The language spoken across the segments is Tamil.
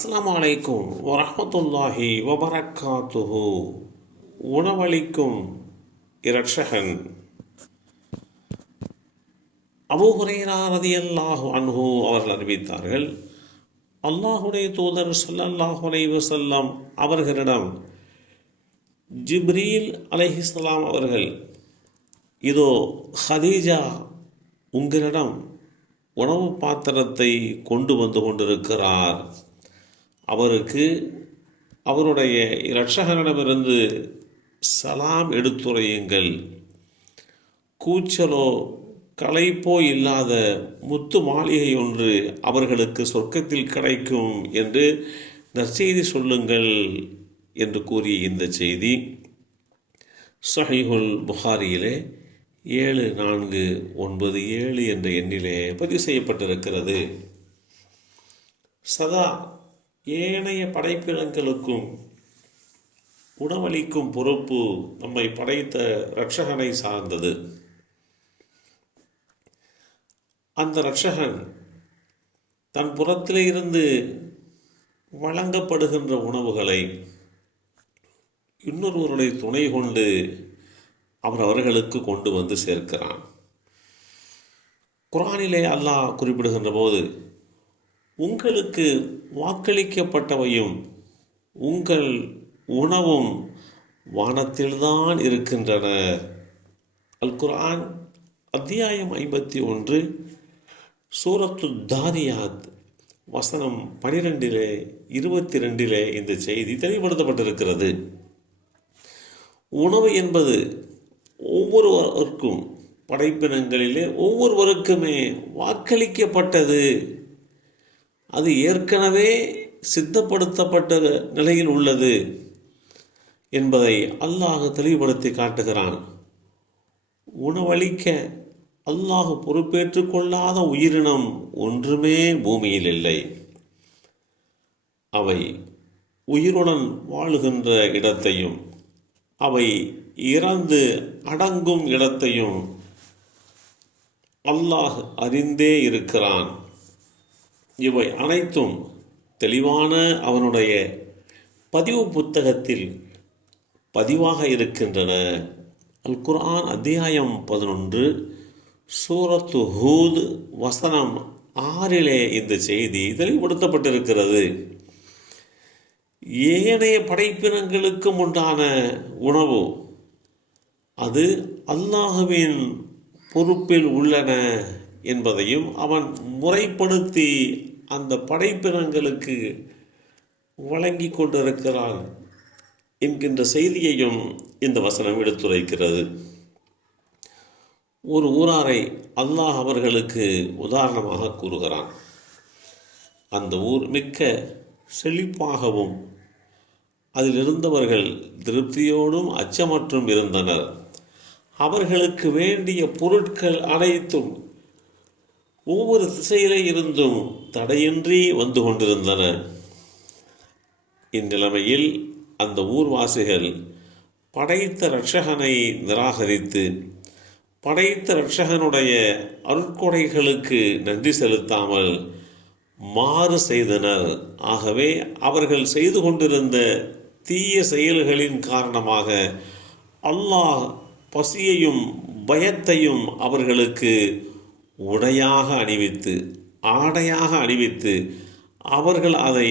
அஸ்லாம் அலைக்கும் வரமத்துல்லாஹி வபரக்காத்துஹு. உணவளிக்கும் இரட்சகன். அபூ ஹுரைரா ரதியல்லாஹு அன்ஹு அவர்கள் அறிவித்தார்கள் அல்லாஹுடைய தூதர் சொல்லல்லாஹு அலைஹி வஸல்லம் அவர்களிடம் ஜிப்ரீல் அலைஹிஸ்ஸலாம் அவர்கள் இதோ ஹதீஜா உங்களிடம் உணவு பாத்திரத்தை கொண்டு வந்து கொண்டிருக்கிறார். அவருக்கு அவருடைய இரட்சகரிடமிருந்து சலாம் எடுத்துரையுங்கள். கூச்சலோ களைப்போ இல்லாத முத்து மாளிகை ஒன்று அவர்களுக்கு சொர்க்கத்தில் கிடைக்கும் என்று நற்செய்தி சொல்லுங்கள் என்று கூறிய இந்த செய்தி சஹிஹுல் புகாரியிலே ஏழு நான்கு ஒன்பது ஏழு என்ற எண்ணிலே பதிவு செய்யப்பட்டிருக்கிறது. சதா ஏனைய படைப்பினங்களுக்கும் உணவளிக்கும் பொறுப்பு நம்மை படைத்த இரட்சகனை சார்ந்தது. அந்த இரட்சகன் தன் புறத்திலே இருந்து வழங்கப்படுகின்ற உணவுகளை இன்னொருவருடைய துணை கொண்டு அவர் அவர்களுக்கு கொண்டு வந்து சேர்க்கிறான். குரானிலே அல்லாஹ் குறிப்பிடுகின்ற போது உங்களுக்கு வாக்களிக்கப்பட்டவையும் உங்கள் உணவும் வானத்தில்தான் இருக்கின்றன. அல் குரான் அத்தியாயம் ஐம்பத்தி ஒன்று சூரத்து தாரியாத் வசனம் பனிரெண்டிலே இருபத்தி ரெண்டிலே இந்த செய்தி தெளிவுபடுத்தப்பட்டிருக்கிறது. உணவு என்பது ஒவ்வொருவருக்கும் படைப்பினங்களிலே ஒவ்வொருவருக்குமே வாக்களிக்கப்பட்டது. அது ஏற்கனவே சித்தப்படுத்தப்பட்ட நிலையில் உள்ளது என்பதை அல்லாஹ் தெளிவுபடுத்தி காட்டுகிறான். உணவளிக்க அல்லாஹ் பொறுப்பேற்று கொள்ளாத உயிரினம் ஒன்றுமே பூமியில் இல்லை. அவை உயிருடன் வாழுகின்ற இடத்தையும் அவை இறந்து அடங்கும் இடத்தையும் அல்லாஹ் அறிந்தே இருக்கிறான். இவை அனைத்தும் தெளிவான அவனுடைய பதிவு புத்தகத்தில் பதிவாக இருக்கின்றன. அல் குர்ஆன் அத்தியாயம் பதினொன்று சூரத்து ஹூத் வசனம் ஆறிலே இந்த செய்தி தெளிவுபடுத்தப்பட்டிருக்கிறது. ஏனைய படைப்பினங்களுக்கும் உண்டான உணவு அது அல்லாஹுவின் பொறுப்பில் உள்ளன என்பதையும் அவன் முறைப்படுத்தி அந்த படைப்பினங்களுக்கு வழங்கி கொண்டிருக்கிறான் என்கின்ற செய்தியையும் இந்த வசனம் எடுத்துரைக்கிறது. ஒரு ஊராரை அல்லாஹ் அவர்களுக்கு உதாரணமாக கூறுகிறான். அந்த ஊர் மிக்க செழிப்பாகவும் அதில் இருந்தவர்கள் திருப்தியோடும் அச்சமற்றும் இருந்தனர். அவர்களுக்கு வேண்டிய பொருட்கள் அனைத்தும் ஒவ்வொரு திசையிலே இருந்தும் தடையின்றி வந்து கொண்டிருந்தன. இந்நிலைமையில் அந்த ஊர்வாசிகள் படைத்த ரட்சகனை நிராகரித்து படைத்த ரட்சகனுடைய அருட்கொடைகளுக்கு நன்றி செலுத்தாமல் மாறு செய்தனர். ஆகவே அவர்கள் செய்து கொண்டிருந்த தீய செயல்களின் காரணமாக அல்லாஹ் பசியையும் பயத்தையும் அவர்களுக்கு உடையாக அணிவித்து ஆடையாக அணிவித்து அவர்கள் அதை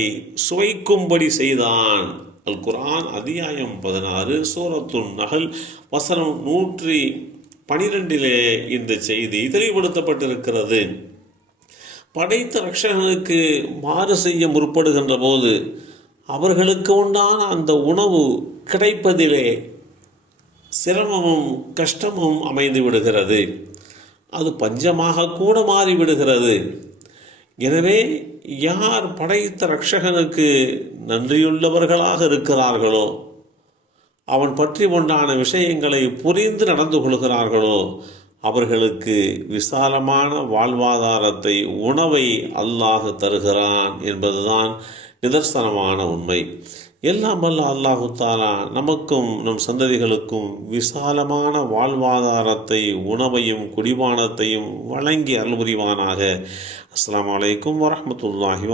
சுவைக்கும்படி செய்தான். அல் குரான் அத்தியாயம் பதினாறு சூரத்துன் நகல் வசனம் நூற்றி பனிரெண்டிலே இந்த செய்தி தெளிவுபடுத்தப்பட்டிருக்கிறது. படைத்த ரட்சகனுக்கு மாறு செய்ய முற்படுகின்ற போது அவர்களுக்கு உண்டான அந்த உணவு கிடைப்பதிலே சிரமமும் கஷ்டமும் அமைந்து விடுகிறது. அது பஞ்சமாக கூட மாறிவிடுகிறது. எனவே யார் படைத்த ரட்சகனுக்கு நன்றியுள்ளவர்களாக இருக்கிறார்களோ அவன் பற்றி உண்டான விஷயங்களை புரிந்து நடந்து கொள்கிறார்களோ அவர்களுக்கு விசாலமான வாழ்வாதாரத்தை உணவை அல்லாஹ் தருகிறான் என்பதுதான் நிதர்சனமான உண்மை. எல்லாம் வல்ல அல்லாஹு தாலா நமக்கும் நம் சந்ததிகளுக்கும் விசாலமான வாழ்வாதாரத்தை உணவையும் குடிபானத்தையும் வழங்கி அருள்புரிவானாக அஸ்லாம் வலைக்கம் வரமத்துல்லாஹி வரஹ்மத்துல்லாஹி